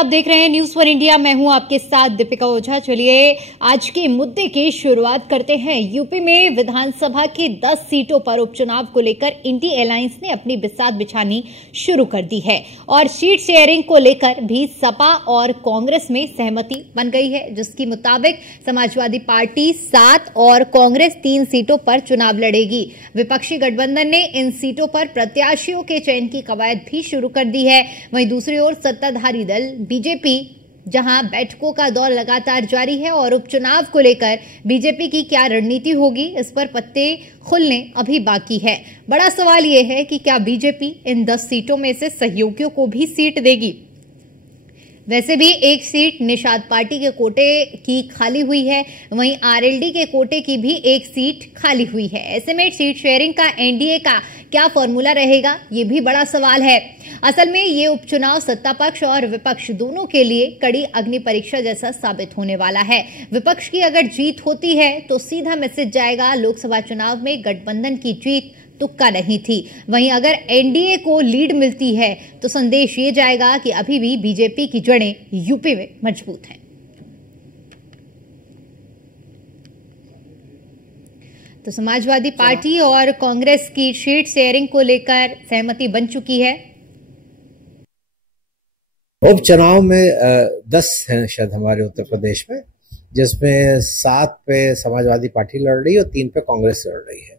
आप देख रहे हैं न्यूज फॉर इंडिया। मैं हूं आपके साथ दीपिका ओझा। चलिए आज के मुद्दे की शुरुआत करते हैं। यूपी में विधानसभा की 10 सीटों पर उपचुनाव को लेकर इंडी अलायंस ने अपनी बिसात बिछानी शुरू कर दी है और सीट शेयरिंग को लेकर भी सपा और कांग्रेस में सहमति बन गई है, जिसके मुताबिक समाजवादी पार्टी 7 और कांग्रेस 3 सीटों पर चुनाव लड़ेगी। विपक्षी गठबंधन ने इन सीटों पर प्रत्याशियों के चयन की कवायद भी शुरू कर दी है। वहीं दूसरी ओर सत्ताधारी दल बीजेपी जहां बैठकों का दौर लगातार जारी है और उपचुनाव को लेकर बीजेपी की क्या रणनीति होगी, इस पर पत्ते खुलने अभी बाकी है। बड़ा सवाल यह है कि क्या बीजेपी इन 10 सीटों में से सहयोगियों को भी सीट देगी। वैसे भी एक सीट निषाद पार्टी के कोटे की खाली हुई है, वहीं आरएलडी के कोटे की भी एक सीट खाली हुई है। ऐसे में सीट शेयरिंग का एनडीए का क्या फॉर्मूला रहेगा, ये भी बड़ा सवाल है। असल में ये उपचुनाव सत्ता पक्ष और विपक्ष दोनों के लिए कड़ी अग्नि परीक्षा जैसा साबित होने वाला है। विपक्ष की अगर जीत होती है तो सीधा मैसेज जाएगा लोकसभा चुनाव में गठबंधन की जीत तुक्का नहीं थी। वहीं अगर एनडीए को लीड मिलती है तो संदेश ये जाएगा कि अभी भी बीजेपी की जड़ें यूपी में मजबूत हैं। तो समाजवादी पार्टी और कांग्रेस की सीट शेयरिंग को लेकर सहमति बन चुकी है। उपचुनाव में 10 हैं शायद हमारे उत्तर प्रदेश में, जिसमें 7 पे समाजवादी पार्टी लड़ रही है और 3 पे कांग्रेस लड़ रही है।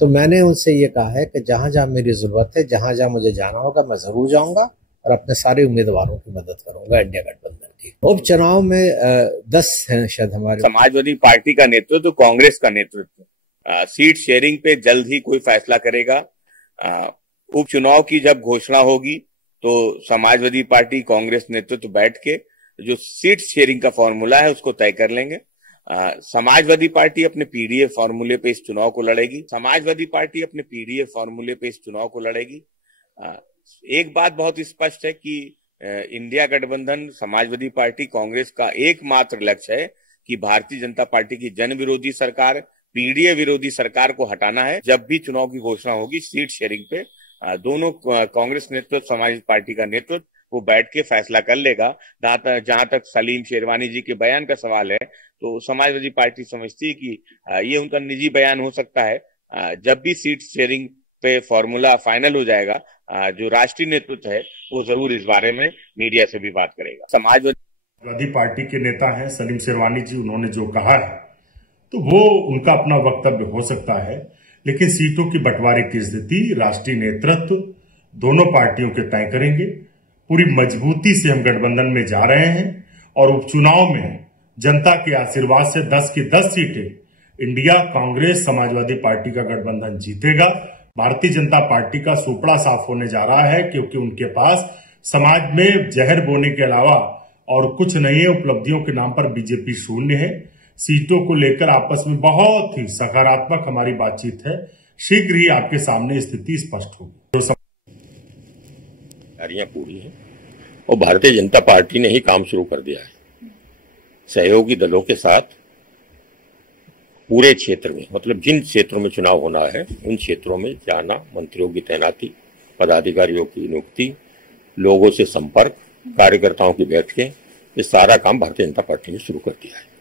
तो मैंने उनसे ये कहा है कि जहां जहां मेरी जरूरत है, जहां जहां मुझे जाना होगा, मैं जरूर जाऊंगा और अपने सारे उम्मीदवारों की मदद करूंगा इंडिया गठबंधन की। उपचुनाव में 10 हैं शायद हमारे। समाजवादी पार्टी का नेतृत्व, कांग्रेस का नेतृत्व सीट शेयरिंग पे जल्द ही कोई फैसला करेगा। उपचुनाव की जब घोषणा होगी तो समाजवादी पार्टी कांग्रेस नेतृत्व बैठ के जो सीट शेयरिंग का फॉर्मूला है उसको तय कर लेंगे। समाजवादी पार्टी अपने पीडीए फॉर्मूले पे इस चुनाव को लड़ेगी। समाजवादी पार्टी अपने पीडीए फॉर्मूले पे इस चुनाव को लड़ेगी। एक बात बहुत स्पष्ट है कि इंडिया गठबंधन, समाजवादी पार्टी, कांग्रेस का एकमात्र लक्ष्य है कि भारतीय जनता पार्टी की जन विरोधी सरकार, पीडीए विरोधी सरकार को हटाना है। जब भी चुनाव की घोषणा होगी सीट शेयरिंग पे दोनों कांग्रेस नेतृत्व, समाजवादी पार्टी का नेतृत्व वो बैठ के फैसला कर लेगा। जहां तक सलीम शेरवानी जी के बयान का सवाल है तो समाजवादी पार्टी समझती है कि ये उनका निजी बयान हो सकता है। जब भी सीट शेयरिंग पे फॉर्मूला फाइनल हो जाएगा, जो राष्ट्रीय नेतृत्व है वो जरूर इस बारे में मीडिया से भी बात करेगा। समाजवादी पार्टी के नेता हैं सलीम शेरवानी जी, उन्होंने जो कहा है तो वो उनका अपना वक्तव्य हो सकता है, लेकिन सीटों की बंटवारे की स्थिति राष्ट्रीय नेतृत्व दोनों पार्टियों के तय करेंगे। पूरी मजबूती से हम गठबंधन में जा रहे हैं और उपचुनाव में जनता के आशीर्वाद से 10 की 10 सीटें इंडिया कांग्रेस समाजवादी पार्टी का गठबंधन जीतेगा। भारतीय जनता पार्टी का सुपड़ा साफ होने जा रहा है, क्योंकि उनके पास समाज में जहर बोने के अलावा और कुछ नहीं है। उपलब्धियों के नाम पर बीजेपी शून्य है। सीटों को लेकर आपस में बहुत ही सकारात्मक हमारी बातचीत है। शीघ्र ही आपके सामने स्थिति स्पष्ट होगी। तैयारियां पूरी हैं और भारतीय जनता पार्टी ने ही काम शुरू कर दिया है। सहयोगी दलों के साथ पूरे क्षेत्र में, मतलब जिन क्षेत्रों में चुनाव होना है उन क्षेत्रों में जाना, मंत्रियों की तैनाती, पदाधिकारियों की नियुक्ति, लोगों से संपर्क, कार्यकर्ताओं की बैठकें, ये सारा काम भारतीय जनता पार्टी ने शुरू कर दिया है।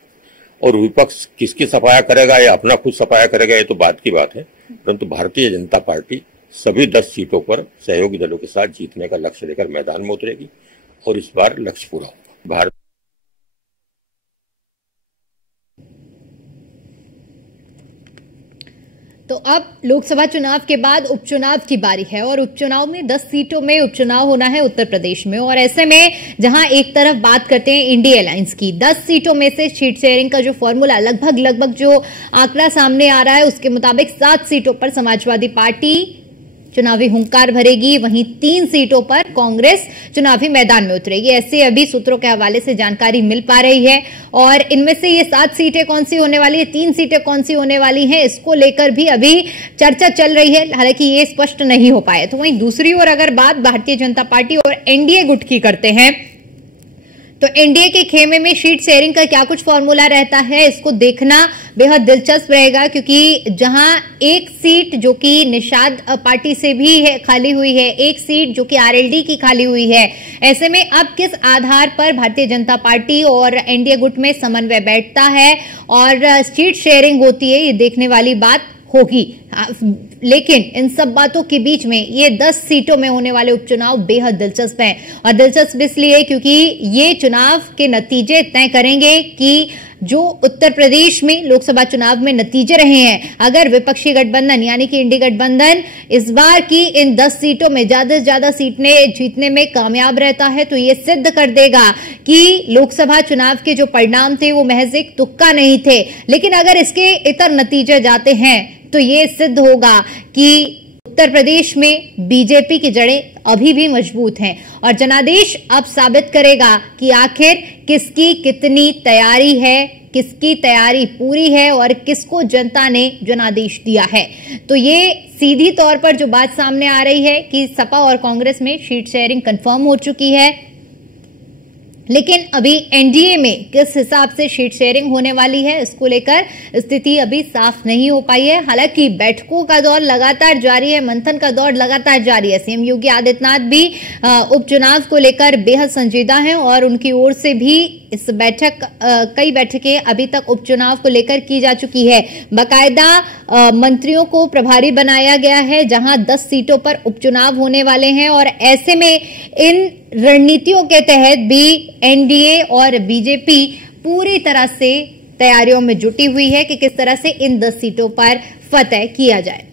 और विपक्ष किसकी सफाया करेगा या अपना खुद सफाया करेगा ये तो बात की बात है, परंतु भारतीय जनता पार्टी सभी 10 सीटों पर सहयोगी दलों के साथ जीतने का लक्ष्य लेकर मैदान में उतरेगी और इस बार लक्ष्य पूरा होगा। भारत तो अब लोकसभा चुनाव के बाद उपचुनाव की बारी है और उपचुनाव में 10 सीटों में उपचुनाव होना है उत्तर प्रदेश में। और ऐसे में जहां एक तरफ बात करते हैं इंडिया अलायंस की, 10 सीटों में से सीट शेयरिंग का जो फॉर्मूला लगभग जो आंकड़ा सामने आ रहा है उसके मुताबिक 7 सीटों पर समाजवादी पार्टी चुनावी हुंकार भरेगी, वहीं 3 सीटों पर कांग्रेस चुनावी मैदान में उतरेगी। ऐसे अभी सूत्रों के हवाले से जानकारी मिल पा रही है। और इनमें से ये 7 सीटें कौन सी होने वाली है, 3 सीटें कौन सी होने वाली हैं, इसको लेकर भी अभी चर्चा चल रही है, हालांकि ये स्पष्ट नहीं हो पाया। तो वहीं दूसरी ओर अगर बात भारतीय जनता पार्टी और एनडीए गुट की करते हैं तो एनडीए के खेमे में सीट शेयरिंग का क्या कुछ फॉर्मूला रहता है, इसको देखना बेहद दिलचस्प रहेगा, क्योंकि जहां एक सीट जो कि निषाद पार्टी से भी है खाली हुई है, एक सीट जो कि आरएलडी की खाली हुई है, ऐसे में अब किस आधार पर भारतीय जनता पार्टी और एनडीए गुट में समन्वय बैठता है और सीट शेयरिंग होती है, ये देखने वाली बात होगी। लेकिन इन सब बातों के बीच में ये 10 सीटों में होने वाले उपचुनाव बेहद दिलचस्प हैं, और दिलचस्प इसलिए क्योंकि ये चुनाव के नतीजे तय करेंगे कि जो उत्तर प्रदेश में लोकसभा चुनाव में नतीजे रहे हैं, अगर विपक्षी गठबंधन यानी कि इंडी गठबंधन इस बार की इन 10 सीटों में ज्यादा से ज्यादा सीटें जीतने में कामयाब रहता है, तो ये सिद्ध कर देगा कि लोकसभा चुनाव के जो परिणाम थे वो महज एक तुक्का नहीं थे। लेकिन अगर इसके इतर नतीजे जाते हैं तो ये सिद्ध होगा कि उत्तर प्रदेश में बीजेपी की जड़ें अभी भी मजबूत हैं, और जनादेश अब साबित करेगा कि आखिर किसकी कितनी तैयारी है, किसकी तैयारी पूरी है और किसको जनता ने जनादेश दिया है। तो ये सीधी तौर पर जो बात सामने आ रही है कि सपा और कांग्रेस में सीट शेयरिंग कंफर्म हो चुकी है, लेकिन अभी एनडीए में किस हिसाब से सीट शेयरिंग होने वाली है, इसको लेकर स्थिति अभी साफ नहीं हो पाई है। हालांकि बैठकों का दौर लगातार जारी है, मंथन का दौर लगातार जारी है। सीएम योगी आदित्यनाथ भी उपचुनाव को लेकर बेहद संजीदा हैं और उनकी ओर से भी इस कई बैठकें अभी तक उपचुनाव को लेकर की जा चुकी है। बाकायदा मंत्रियों को प्रभारी बनाया गया है, जहां 10 सीटों पर उपचुनाव होने वाले हैं, और ऐसे में इन रणनीतियों के तहत भी एनडीए और बीजेपी पूरी तरह से तैयारियों में जुटी हुई है कि किस तरह से इन 10 सीटों पर फतह किया जाए।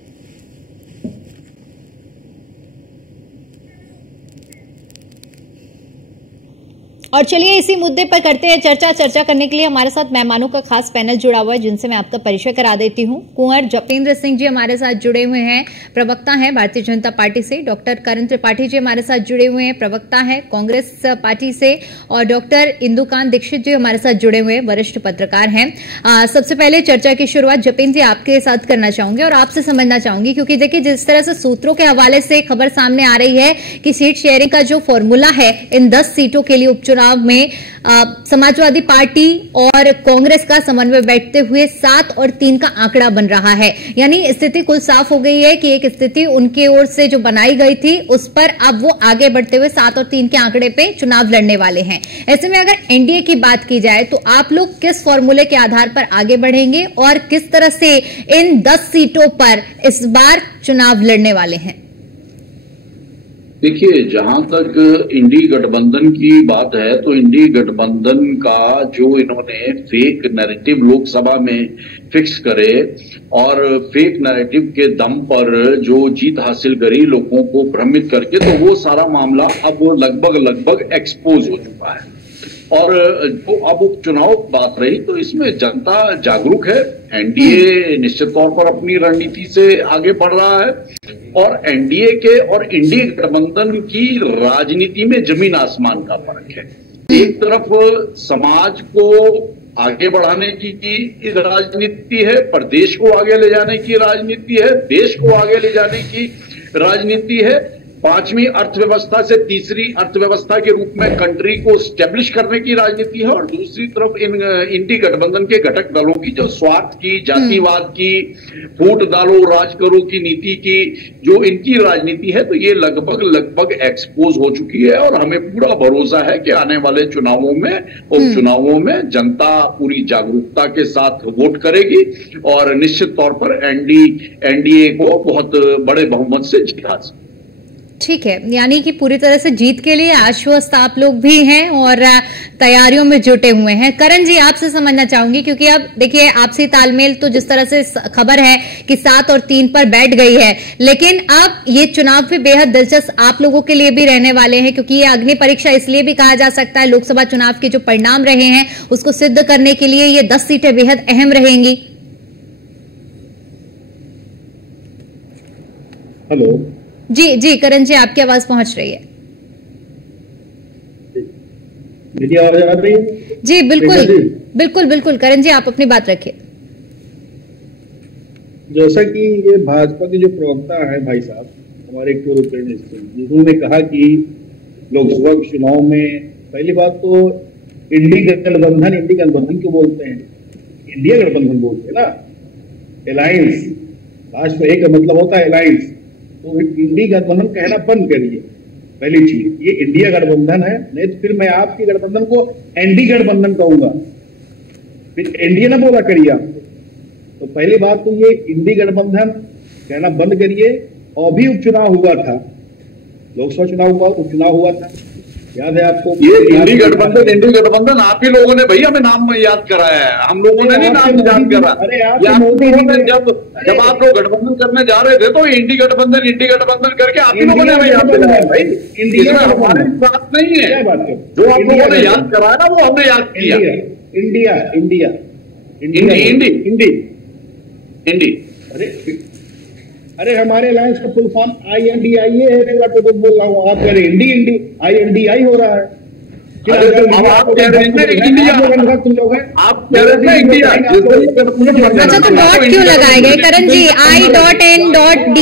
और चलिए इसी मुद्दे पर करते हैं चर्चा करने के लिए हमारे साथ मेहमानों का खास पैनल जुड़ा हुआ है, जिनसे मैं आपका परिचय करा देती हूं। कुंवर जपेंद्र सिंह जी हमारे साथ जुड़े हुए हैं, प्रवक्ता हैं भारतीय जनता पार्टी से। डॉक्टर करण त्रिपाठी जी हमारे साथ जुड़े हुए हैं, प्रवक्ता हैं कांग्रेस पार्टी से। और डॉक्टर इंदुकांत दीक्षित जी हमारे साथ जुड़े हुए हैं, वरिष्ठ पत्रकार हैं। सबसे पहले चर्चा की शुरुआत जपेंद्र जी आपके साथ करना चाहूंगी और आपसे समझना चाहूंगी, क्योंकि देखिए जिस तरह से सूत्रों के हवाले से खबर सामने आ रही है कि सीट शेयरिंग का जो फॉर्मूला है इन 10 सीटों के लिए उपचुनाव में समाजवादी पार्टी और कांग्रेस का समन्वय बैठते हुए 7 और 3 का आंकड़ा बन रहा है। यानी स्थिति कुल साफ हो गई है कि एक स्थिति उनकी ओर से जो बनाई गई थी उस पर अब वो आगे बढ़ते हुए 7 और 3 के आंकड़े पे चुनाव लड़ने वाले हैं। ऐसे में अगर एनडीए की बात की जाए तो आप लोग किस फॉर्मूले के आधार पर आगे बढ़ेंगे और किस तरह से इन 10 सीटों पर इस बार चुनाव लड़ने वाले हैं? देखिए, जहां तक इंडी गठबंधन की बात है तो इंडी गठबंधन का जो इन्होंने फेक नैरेटिव लोकसभा में फिक्स करे और फेक नैरेटिव के दम पर जो जीत हासिल करी लोगों को भ्रमित करके, तो वो सारा मामला अब लगभग एक्सपोज हो चुका है। और जो अब उपचुनाव बात रही तो इसमें जनता जागरूक है। एनडीए निश्चित तौर पर अपनी रणनीति से आगे बढ़ रहा है और एनडीए के और इंडी गठबंधन की राजनीति में जमीन आसमान का फर्क है। एक तरफ समाज को आगे बढ़ाने की राजनीति है, प्रदेश को आगे ले जाने की राजनीति है, देश को आगे ले जाने की राजनीति है, 5वीं अर्थव्यवस्था से तीसरी अर्थव्यवस्था के रूप में कंट्री को स्टेब्लिश करने की राजनीति है। और दूसरी तरफ इंडी गठबंधन के घटक दलों की जो स्वार्थ की, जातिवाद की, फूट डालो राज करो की नीति की जो इनकी राजनीति है, तो ये लगभग एक्सपोज हो चुकी है। और हमें पूरा भरोसा है कि आने वाले चुनावों में, उपचुनावों में जनता पूरी जागरूकता के साथ वोट करेगी और निश्चित तौर पर एनडीए को बहुत बड़े बहुमत से जीता। ठीक है, यानी कि पूरी तरह से जीत के लिए आश्वस्त आप लोग भी हैं और तैयारियों में जुटे हुए हैं। करण जी आपसे समझना चाहूंगी, क्योंकि अब देखिए आपसी तालमेल तो जिस तरह से खबर है कि 7 और 3 पर बैठ गई है, लेकिन अब ये चुनाव भी बेहद दिलचस्प आप लोगों के लिए भी रहने वाले हैं, क्योंकि ये अग्नि परीक्षा इसलिए भी कहा जा सकता है। लोकसभा चुनाव के जो परिणाम रहे हैं उसको सिद्ध करने के लिए ये 10 सीटें बेहद अहम रहेंगी। हेलो जी करण जी आपकी आवाज पहुंच रही है। मेरी आवाज आ रही है? जी बिल्कुल करण जी आप अपनी बात रखिए। जैसा कि ये भाजपा के जो प्रवक्ता है भाई साहब, हमारे पूर्व प्राइम मिनिस्टर, जिन्होंने कहा कि लोकसभा चुनाव में पहली बात तो इंडी गठबंधन क्यों बोलते हैं? इंडिया गठबंधन बोलते हैं ना, अलायंस, लास्ट में एक का मतलब होता है अलायंस। तो इंडी गठबंधन कहना बंद करिए, पहली चीज। ये इंडिया गठबंधन है, नहीं तो फिर मैं आपके गठबंधन को एनडी गठबंधन कहूंगा, फिर एनडीए ना बोला करिए आप। तो पहली बात तो ये इंडी गठबंधन कहना बंद करिए। और भी उपचुनाव हुआ था, लोकसभा चुनाव हुआ, उपचुनाव हुआ था, याद है आपको? ये इंडी गठबंधन आप ही लोगों ने भैया हमें नाम याद कराया है, हम लोगों ने नहीं नाम याद करा। अरे आप लोगों ने जब आप लोग गठबंधन करने जा रहे थे तो इंडी गठबंधन करके आप ही लोगों ने हमें याद कराया भाई। इंडिया हमारी बात नहीं है, जो आप लोगों ने याद कराया ना वो हमने याद किया। इंडी अरे हमारे अलायंस का फुल फॉर्म INDIA है, तो बोल रहा हूँ, आप कह रहे इंडी INDI हो रहा है। आप कह रहे हैं इंडिया, तुम लोग हैं, आप कह रहे थे इंडिया। अच्छा, तो डॉट क्यों लगाए गए करण जी? I.N.D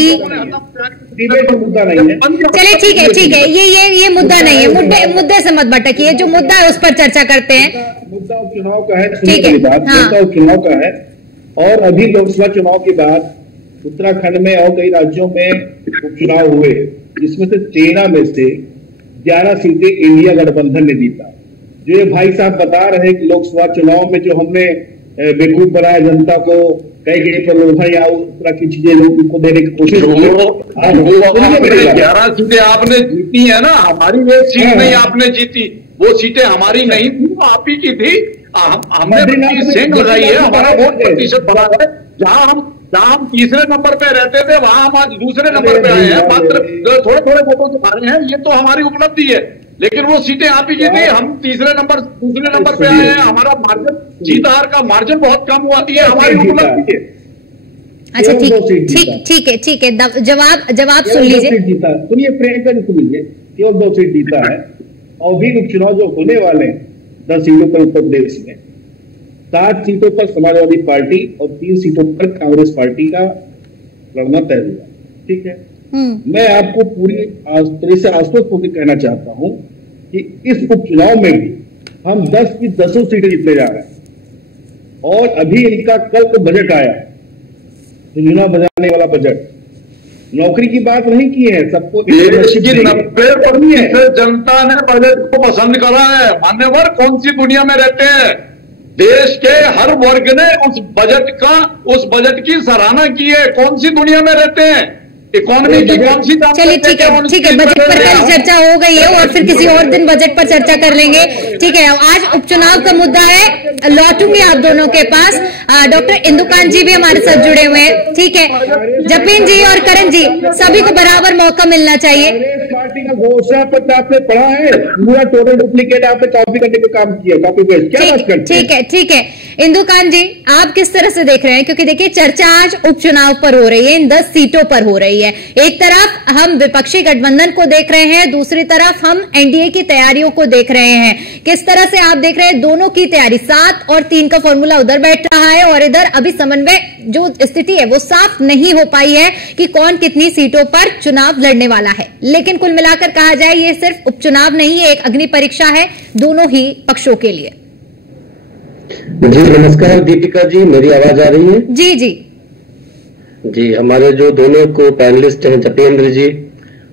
डिबेट मुद्दा नहीं है। चलिए ठीक है, ये मुद्दा नहीं है, मुद्दे से मत भटकिए, जो मुद्दा है उस पर चर्चा करते हैं। मुद्दा उपचुनाव का है, ठीक है, मुद्दा उपचुनाव का है। और अभी लोकसभा चुनाव के बाद उत्तराखंड में और कई राज्यों में उपचुनाव हुए, जिसमें से 13 में से 11 सीटें इंडिया गठबंधन ने जीता। जो ये भाई साहब बता रहे हैं कि लोकसभा चुनाव में जो हमने बेवकूफ बनाया जनता को, कई कई प्रलोभन या उस तरह की चीजें उनको देने की कोशिश की, 11 सीटें आपने जीती है ना, हमारी वो सीट नहीं आपने जीती, वो सीटें हमारी नहीं थी, वो आप ही की थी। हमने सेंध लगाई है, हमारा वोट प्रतिशत बढ़ा है। जहां हम तीसरे नंबर पे रहते थे वहां हम आज दूसरे नंबर पे आए हैं, मात्र थोड़े वोटों से हारे हैं। ये तो हमारी उपलब्धि है, लेकिन वो सीटें आप ही की थी, हम दूसरे नंबर पे आए हैं। हमारा मार्जिन, जीत हार का मार्जिन बहुत कम हुआ है, हमारी उपलब्धि है। अच्छा ठीक है, जवाब सुन लीजिए। सुनिए प्रियंका जी, सुनिए, केवल 2 सीट जीता है। और भी उपचुनाव जो होने वाले हैं 10 सीटों पर उत्तर प्रदेश में, 7 सीटों पर समाजवादी पार्टी और 3 सीटों पर कांग्रेस पार्टी का लड़ना तय हुआ, ठीक है। मैं आपको पूरी तरह से आश्वस्त होकर कहना चाहता हूं कि इस उपचुनाव में भी हम 10 की 10 सीटें जीतने जा रहे हैं। और अभी इनका कल को बजट आया है, झुनझुना बजाने वाला बजट, नौकरी की बात नहीं की है, सबको 90% जनता ने बजट को पसंद करा है। मान्यवर कौन सी दुनिया में रहते हैं? देश के हर वर्ग ने उस बजट की सराहना की है। कौन सी दुनिया में रहते हैं? इकोनॉमी की कौन सी? चलिए ठीक है, बजट पर कल चर्चा हो गई है और फिर किसी और दिन बजट पर चर्चा कर लेंगे, ठीक है। आज उपचुनाव का मुद्दा है, लौटूंगी आप दोनों के पास। डॉक्टर इंदुकांत जी भी हमारे साथ जुड़े हुए हैं, ठीक है। जतिन जी और करण जी, सभी को बराबर मौका मिलना चाहिए। पार्टी का घोषणा पत्र आपने पढ़ा है? पूरा टोटल डुप्लीकेट आपने कॉपी करने का काम किया, कॉपी पेस्ट, क्या बात करते हैं? ठीक है। इंदुकांत जी, आप किस तरह से देख रहे हैं? क्योंकि देखिए चर्चा आज उपचुनाव पर हो रही है, इन 10 सीटों पर हो रही है। एक तरफ हम विपक्षी गठबंधन को देख रहे हैं, दूसरी तरफ हम एनडीए की तैयारियों को देख रहे हैं। किस तरह से आप देख रहे हैं दोनों की तैयारी? 7 और 3 का फॉर्मूला उधर बैठ रहा है और इधर अभी समन्वय जो स्थिति है वो साफ नहीं हो पाई है कि कौन कितनी सीटों पर चुनाव लड़ने वाला है। लेकिन कुल मिलाकर कहा जाए ये सिर्फ उपचुनाव नहीं है, एक अग्नि परीक्षा है दोनों ही पक्षों के लिए। जी नमस्कार दीपिका जी, मेरी आवाज आ रही है? जी, हमारे जो दोनों को पैनलिस्ट हैं जतेंद्र जी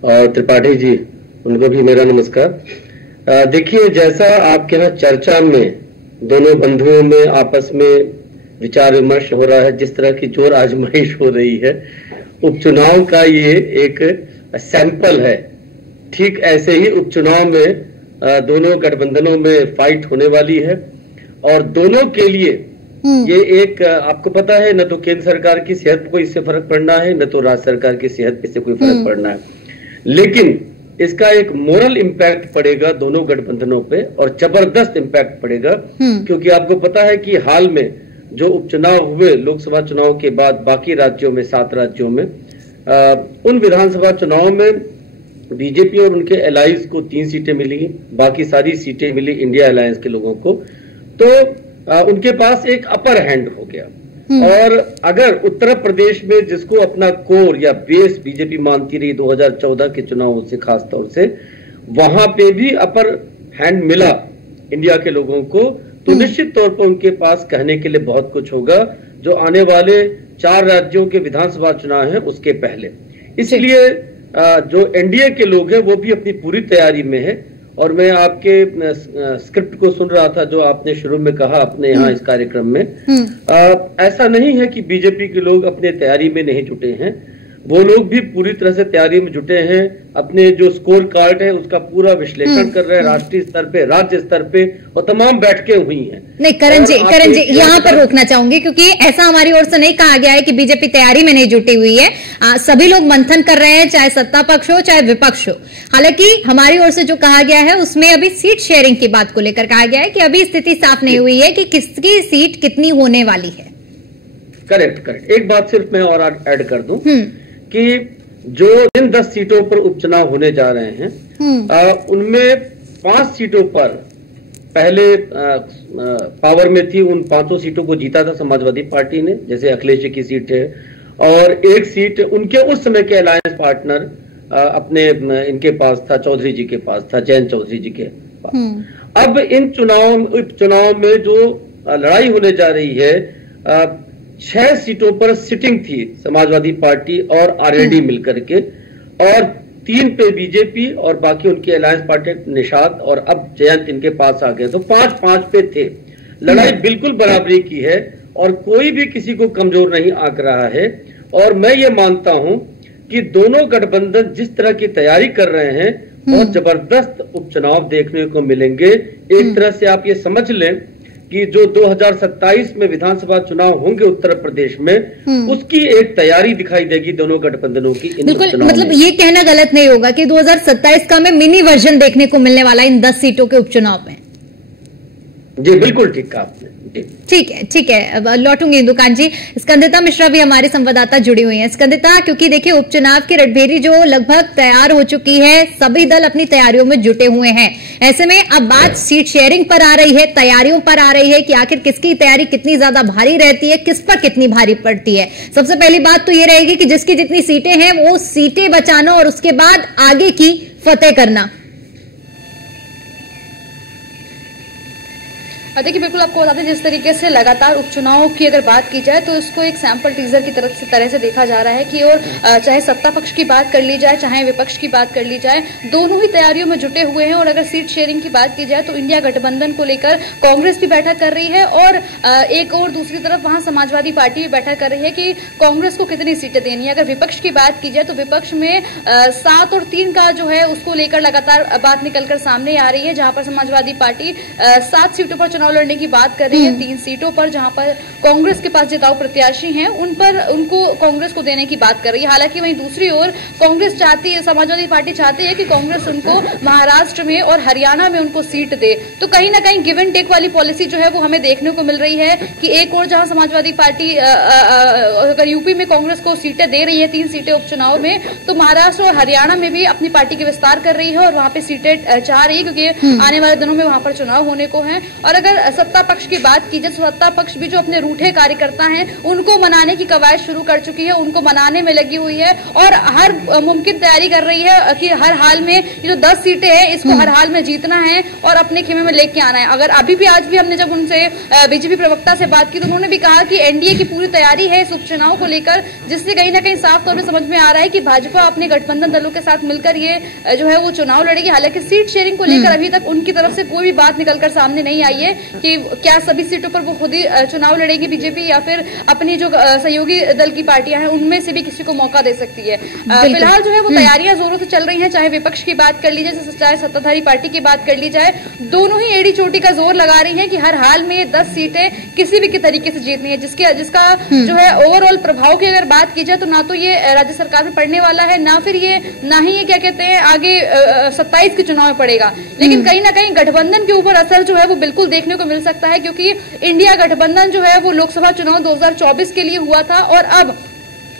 और त्रिपाठी जी, उनको भी मेरा नमस्कार। देखिए, जैसा आपके यहाँ चर्चा में दोनों बंधुओं में आपस में विचार विमर्श हो रहा है, जिस तरह की जोर आजमाइश हो रही है, उपचुनाव का ये एक सैंपल है। ठीक ऐसे ही उपचुनाव में दोनों गठबंधनों में फाइट होने वाली है और दोनों के लिए ये एक, आपको पता है, न तो केंद्र सरकार की सेहत को इससे फर्क पड़ना है, न तो राज्य सरकार की सेहत पे इससे कोई फर्क पड़ना है, लेकिन इसका एक मोरल इम्पैक्ट पड़ेगा दोनों गठबंधनों पे और जबरदस्त इम्पैक्ट पड़ेगा। क्योंकि आपको पता है कि हाल में जो उपचुनाव हुए लोकसभा चुनाव के बाद बाकी राज्यों में, 7 राज्यों में, उन विधानसभा चुनाव में बीजेपी और उनके एलाइज को 3 सीटें मिली, बाकी सारी सीटें मिली इंडिया अलायंस के लोगों को। तो उनके पास एक अपर हैंड हो गया। और अगर उत्तर प्रदेश में, जिसको अपना कोर या बेस बीजेपी मानती रही 2014 के चुनावों से, खास तौर से वहां पे भी अपर हैंड मिला इंडिया के लोगों को, तो निश्चित तौर पर उनके पास कहने के लिए बहुत कुछ होगा जो आने वाले 4 राज्यों के विधानसभा चुनाव हैं उसके पहले। इसलिए जो एनडीए के लोग हैं वो भी अपनी पूरी तैयारी में है। और मैं आपके स्क्रिप्ट को सुन रहा था जो आपने शुरू में कहा अपने यहाँ इस कार्यक्रम में, ऐसा नहीं है कि बीजेपी के लोग अपने तैयारी में नहीं जुटे हैं, वो लोग भी पूरी तरह से तैयारी में जुटे हैं। अपने जो स्कोर कार्ड है उसका पूरा विश्लेषण कर रहे हैं, राष्ट्रीय स्तर पे, राज्य स्तर पे, और तमाम बैठकें हुई हैं। नहीं करण जी यहाँ पर रोकना चाहूंगी, क्योंकि ऐसा हमारी ओर से नहीं कहा गया है कि बीजेपी तैयारी में नहीं जुटी हुई है। सभी लोग मंथन कर रहे हैं, चाहे सत्ता पक्ष हो चाहे विपक्ष हो। हालांकि हमारी ओर से जो कहा गया है उसमें अभी सीट शेयरिंग की बात को लेकर कहा गया है कि अभी स्थिति साफ नहीं हुई है कि किसकी सीट कितनी होने वाली है। करेक्ट। एक बात सिर्फ मैं और ऐड कर दूं कि जो इन 10 सीटों पर उपचुनाव होने जा रहे हैं उनमें 5 सीटों पर पहले पावर में थी, उन 5 सीटों को जीता था समाजवादी पार्टी ने, जैसे अखिलेश जी की सीट है, और एक सीट उनके उस समय के अलायंस पार्टनर अपने इनके पास था, चौधरी जी के पास था, जयंत चौधरी जी के पास। अब इन चुनाव में जो लड़ाई होने जा रही है, 6 सीटों पर सिटिंग थी समाजवादी पार्टी और आरएलडी मिलकर के, और 3 पे बीजेपी और बाकी उनकी अलायंस पार्टी निषाद, और अब जयंत इनके पास आ गए, तो 5-5 पे थे। लड़ाई बिल्कुल बराबरी की है और कोई भी किसी को कमजोर नहीं आंक रहा है। और मैं ये मानता हूं कि दोनों गठबंधन जिस तरह की तैयारी कर रहे हैं बहुत जबरदस्त उपचुनाव देखने को मिलेंगे। एक तरह से आप ये समझ लें कि जो 2027 में विधानसभा चुनाव होंगे उत्तर प्रदेश में, उसकी एक तैयारी दिखाई देगी दोनों गठबंधनों की। बिल्कुल, मतलब ये कहना गलत नहीं होगा कि 2027 का हमें मिनी वर्जन देखने को मिलने वाला इन 10 सीटों के उपचुनाव में। जी बिल्कुल ठीक कहा आपने। ठीक है, लौटूंगी दुकान जी। स्कंदिता मिश्रा भी हमारी संवाददाता जुड़ी हुई हैं। स्कंदिता, क्योंकि देखिए उपचुनाव की रणभेरी जो लगभग तैयार हो चुकी है, सभी दल अपनी तैयारियों में जुटे हुए हैं, ऐसे में अब बात सीट शेयरिंग पर आ रही है, तैयारियों पर आ रही है कि आखिर किसकी तैयारी कितनी ज्यादा भारी रहती है, किस पर कितनी भारी पड़ती है। सबसे पहली बात तो ये रहेगी कि जिसकी जितनी सीटें हैं वो सीटें बचाना और उसके बाद आगे की फतेह करना। देखिए बिल्कुल आपको बता दें, जिस तरीके से लगातार उपचुनाव की अगर बात की जाए तो इसको एक सैंपल टीजर की तरह से देखा जा रहा है कि और चाहे सत्ता पक्ष की बात कर ली जाए चाहे विपक्ष की बात कर ली जाए, दोनों ही तैयारियों में जुटे हुए हैं। और अगर सीट शेयरिंग की बात की जाए तो इंडिया गठबंधन को लेकर कांग्रेस भी बैठक कर रही है और एक और दूसरी तरफ वहां समाजवादी पार्टी भी बैठक कर रही है कि कांग्रेस को कितनी सीटें देनी है। अगर विपक्ष की बात की जाए तो विपक्ष में 7 और 3 का जो है उसको लेकर लगातार बात निकलकर सामने आ रही है, जहां पर समाजवादी पार्टी 7 सीटों पर लड़ने की बात कर रही है, 3 सीटों पर जहां पर कांग्रेस के पास जिताऊ प्रत्याशी हैं उन पर उनको कांग्रेस को देने की बात कर रही है। हालांकि वहीं दूसरी ओर कांग्रेस चाहती है, समाजवादी पार्टी चाहती है कि कांग्रेस उनको महाराष्ट्र में और हरियाणा में उनको सीट दे। तो कहीं ना कहीं गिव एंड टेक वाली पॉलिसी जो है वो हमें देखने को मिल रही है कि एक और जहां समाजवादी पार्टी अगर यूपी में कांग्रेस को सीटें दे रही है, 3 सीटें उपचुनाव में, तो महाराष्ट्र और हरियाणा में भी अपनी पार्टी के विस्तार कर रही है और वहां पे सीटें चाह रही है, क्योंकि आने वाले दिनों में वहां पर चुनाव होने को है। और अगर सत्ता पक्ष की बात की जाए तो सत्ता पक्ष भी जो अपने रूठे कार्यकर्ता हैं उनको मनाने की कवायद शुरू कर चुकी है, उनको मनाने में लगी हुई है और हर मुमकिन तैयारी कर रही है कि हर हाल में ये जो 10 सीटें हैं इसको हर हाल में जीतना है और अपने खेमे में लेके आना है। अगर अभी भी आज भी हमने जब उनसे बीजेपी प्रवक्ता से बात की तो उन्होंने भी कहा कि एनडीए की पूरी तैयारी है इस उपचुनाव को लेकर, जिससे कहीं ना कहीं साफ तौर पर समझ में आ रहा है कि भाजपा अपने गठबंधन दलों के साथ मिलकर ये जो है वो चुनाव लड़ेगी। हालांकि सीट शेयरिंग को लेकर अभी तक उनकी तरफ से कोई भी बात निकलकर सामने नहीं आई है कि क्या सभी सीटों पर वो खुद ही चुनाव लड़ेगी बीजेपी या फिर अपनी जो सहयोगी दल की पार्टियां हैं उनमें से भी किसी को मौका दे सकती है। फिलहाल जो है वो तैयारियां जोरों से चल रही हैं, चाहे विपक्ष की बात कर ली जाए चाहे सत्ताधारी पार्टी की बात कर ली जाए, दोनों ही एड़ी चोटी का जोर लगा रही है कि हर हाल में 10 सीटें किसी भी तरीके से जीतनी है, जिसका जो है ओवरऑल प्रभाव की अगर बात की जाए तो ना तो ये राज्य सरकार में पड़ने वाला है, ना फिर ये ना ही ये क्या कहते हैं आगे 27 के चुनाव में पड़ेगा। लेकिन कहीं ना कहीं गठबंधन के ऊपर असर जो है वो बिल्कुल देखने को मिल सकता है, क्योंकि इंडिया गठबंधन जो है वो लोकसभा चुनाव 2024 के लिए हुआ था और अब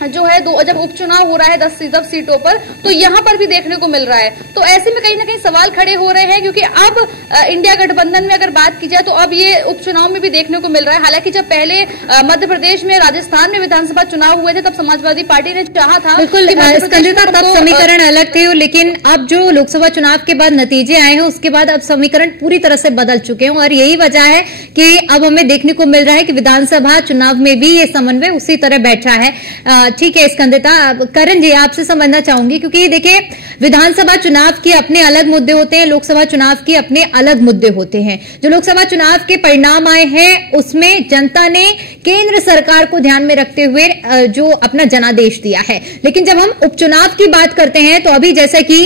जो है जब उपचुनाव हो रहा है 10 सीटों पर, तो यहाँ पर भी देखने को मिल रहा है। तो ऐसे में कहीं ना कहीं सवाल खड़े हो रहे हैं, क्योंकि अब इंडिया गठबंधन में अगर बात की जाए तो अब ये उपचुनाव में भी देखने को मिल रहा है। हालांकि जब पहले मध्य प्रदेश में, राजस्थान में विधानसभा चुनाव हुए थे, तब समाजवादी पार्टी ने चाहा था, बिल्कुल तब समीकरण अलग थे, लेकिन अब जो लोकसभा चुनाव के बाद नतीजे आए हैं उसके बाद अब समीकरण पूरी तरह से बदल चुके हैं, और यही वजह है कि अब हमें देखने को मिल रहा है कि विधानसभा चुनाव में भी ये समन्वय उसी तरह बैठा है। ठीक है स्कंदिता, करण जी आपसे समझना चाहूंगी, क्योंकि देखिए विधानसभा चुनाव के अपने अलग मुद्दे होते हैं, लोकसभा चुनाव के अपने अलग मुद्दे होते हैं। जो लोकसभा चुनाव के परिणाम आए हैं उसमें जनता ने केंद्र सरकार को ध्यान में रखते हुए जो अपना जनादेश दिया है, लेकिन जब हम उपचुनाव की बात करते हैं तो अभी जैसा कि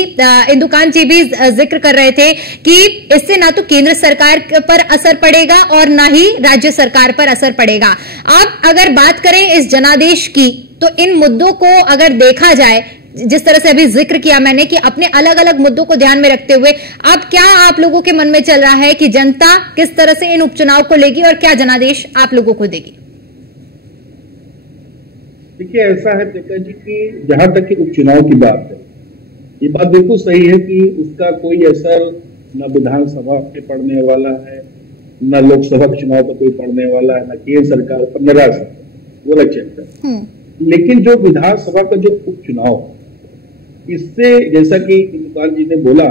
इंदुकांत जी भी जिक्र कर रहे थे कि इससे ना तो केंद्र सरकार पर असर पड़ेगा और ना ही राज्य सरकार पर असर पड़ेगा। अब अगर बात करें इस जनादेश की, तो इन मुद्दों को अगर देखा जाए, जिस तरह से अभी जिक्र किया मैंने कि अपने अलग अलग मुद्दों को ध्यान में रखते हुए, अब क्या आप लोगों के मन में चल रहा है कि जनता किस तरह से इन उपचुनाव को लेगी और क्या जनादेश आप लोगों को देगी? देखिए ऐसा है प्रियंका जी कि जहां तक कि उपचुनाव की बात है, ये बात बिल्कुल सही है कि उसका कोई असर न विधानसभा पे पड़ने वाला है, न लोकसभा चुनाव पर कोई पड़ने वाला है, न केंद्र सरकार पर, न राज्य सरकार, वो अलग चलता है। लेकिन जो विधानसभा का जो उपचुनाव, इससे जैसा कि इंदुकांत जी ने बोला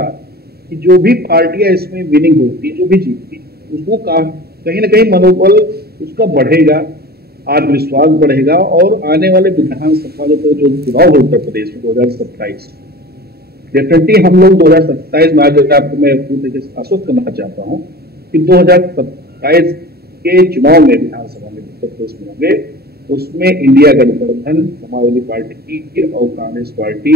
कि जो भी पार्टियां इसमें विनिंग होती है, जो भी जीतती, उसको कहीं ना कहीं मनोबल उसका बढ़ेगा, आत्मविश्वास बढ़ेगा, और आने वाले विधानसभा जो चुनाव हो उत्तर प्रदेश में 2027, डेफिनेटली हम लोग 2027 में, आज आपको मैं पूरी तरीके से आश्वस्त करना चाहता हूँ कि 2027 के चुनाव में विधानसभा में उत्तर प्रदेश में होंगे, उसमें इंडिया गठबंधन, समाजवादी पार्टी और कांग्रेस पार्टी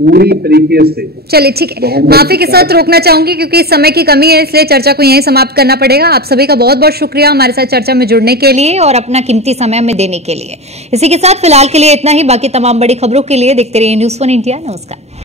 पूरी तरीके से। चलिए ठीक है, माफी के साथ रोकना चाहूंगी क्योंकि समय की कमी है, इसलिए चर्चा को यहीं समाप्त करना पड़ेगा। आप सभी का बहुत बहुत शुक्रिया हमारे साथ चर्चा में जुड़ने के लिए और अपना कीमती समय हमें देने के लिए। इसी के साथ फिलहाल के लिए इतना ही। बाकी तमाम बड़ी खबरों के लिए देखते रहिए न्यूज़ 1 इंडिया। नमस्कार।